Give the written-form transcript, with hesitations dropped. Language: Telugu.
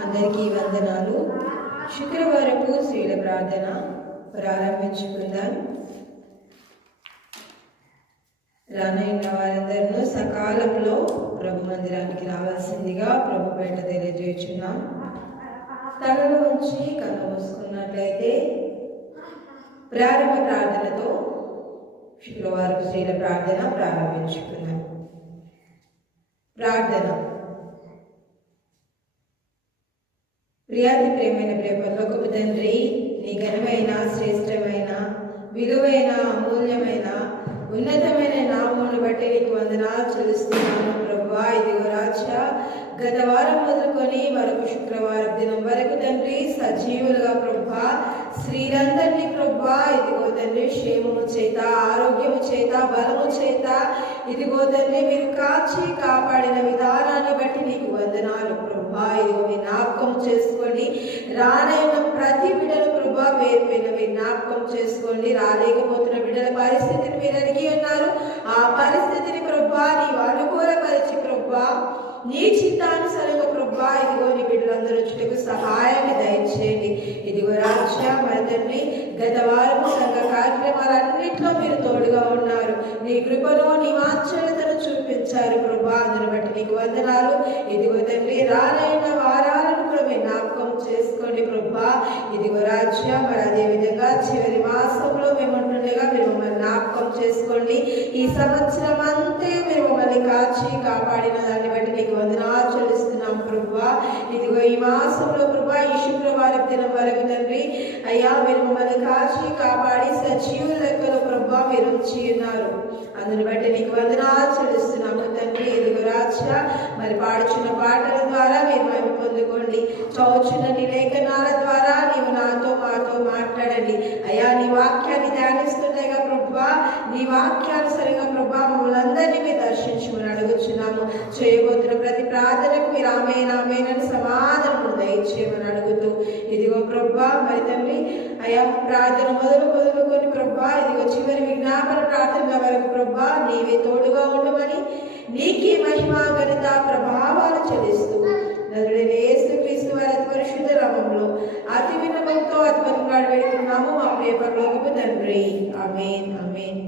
అందరికీ వందనాలు. శుక్రవారపు స్త్రీల ప్రార్థన ప్రారంభించుకుందాం. రానైన వారందరూ సకాలంలో ప్రభు మందిరానికి రావాల్సిందిగా ప్రభు పేట తెలియజేస్తున్నాం. తలలో ఉంచి కన్ను మూసుకున్నట్లయితే ప్రారంభ ప్రార్థనతో శుక్రవారపు స్త్రీల ప్రార్థన ప్రారంభించుకుందాం. ప్రార్థన. ప్రియాతి ప్రేమైన ప్రేమలోకపు తండ్రి, నీ ఘనమైన, శ్రేష్టమైన, విలువైన, అమూల్యమైన, ఉన్నతమైన నామమును బట్టి నీకు వందనాలు చెల్లిస్తున్నాను ప్రభువా. ఇదిగో రాజా, గత వారం మొదలుకొని మరొక శుక్రవారం దినం వరకు తండ్రి సజీవులుగా ప్రభువా స్త్రీలందరినీ ప్రభువా ఇదిగో తండ్రి క్షేమము చేత, ఆరోగ్యము చేత, బలము చేత ఇదిగో తండ్రి మీరు కాచి కాపాడిన విధానాన్ని బట్టి నీకు వందనాలు ప్రభువా. ఇదిగో మీ జ్ఞాపకం చేసుకోండి. రానైన ప్రతి బిడ్డను ప్రభువా పేరు పైన మీరు జ్ఞాపకం చేసుకోండి. రాలేకపోతున్న బిడ్డల పరిస్థితిని మీరు అడిగి ఉన్నారు. ఆ పరిస్థితిని ప్రభువా నీవు అనుకూలపరిచి ప్రభువా నీ చిత్తానుసారంగా ప్రభువా ఇదిగో నీ బిడ్డలందరూ వచ్చుటకు సహాయాన్ని దయచేయండి. ఇదిగో రాజ్య మరి తండ్రి గత వారము సంఘ కార్యక్రమాలన్నింటిలో మీరు తోడుగా ఉన్నారు. నీ కృపను నీ వాత్సల్యతను చూపించారు ప్రభువా. అందుని బట్టి నీకు వందనాలు. ఇదిగో తండ్రి రానైన వారాలను కూడా మీరు జ్ఞాపకం చేసుకోండి ప్రభువా. ఇదిగో రాజ్య మరి అదే విధంగా చివరి మాసంలో మేము ఉంటుండగా మీరు మమ్మల్ని జ్ఞాపకం చేసుకోండి. ఈ సంవత్సరం అంతే మీరు మమ్మల్ని కాచి కాపాడిన దాన్ని బట్టి నీకు వందనాలు చెల్లిస్తున్నాం ప్రభువా. ఇదిగో ఈ మాసంలో ప్రభువా ఈ శుక్రవారం దినం వరకు తండ్రి అయ్యా మీరు మమ్మల్ని కాచి కాపాడి సజీవుల లెక్కలో ప్రభువా మీరు ఉంచి ఉన్నారు. అందుని బట్టి నీకు వందనాలు చెల్లిస్తున్నాము తండ్రి. ఇదిగో రాజా మరి పాడుచున్న పాటల ద్వారా మీరు మహిమ పొందుకోండి. చదువుచున్న నీ లేఖనాల ద్వారా నీవు నాతో మాతో మాట్లాడండి అయ్యా. నీ వాక్యాన్ని ధ్యానిస్తుండగా ప్రభువా నీ వాక్యానుసరంగా ప్రభువా మమ్మల్ని అందరినీ మీరు దర్శించమని అడుగుచున్నాము. చేయబోతున్న ప్రతి ప్రార్థనకు మీరు ఆమేనని సమాధానం దయచేయమని అడుగుతూ ఇదిగో ప్రభువా మరి తండ్రి అయ్యా ప్రార్థన మొదలుకొని ప్రభువా ఇదిగో చివరి విజ్ఞాపన ప్రార్థన వరకు ప్రభువా నీవే తోడుగా ఉండమని నీకే మహిమ ఘనత ప్రభావాలు చెల్లిస్తూ నరుడైన యేసుక్రీస్తు వారి అతి పరిశుద్ధ నామములో అతి వినయంతో అతి మహిమగా వేడుకుంటున్నాము మా ప్రియ పరలోకపు తండ్రి. ఆమేన్ ఆమేన్.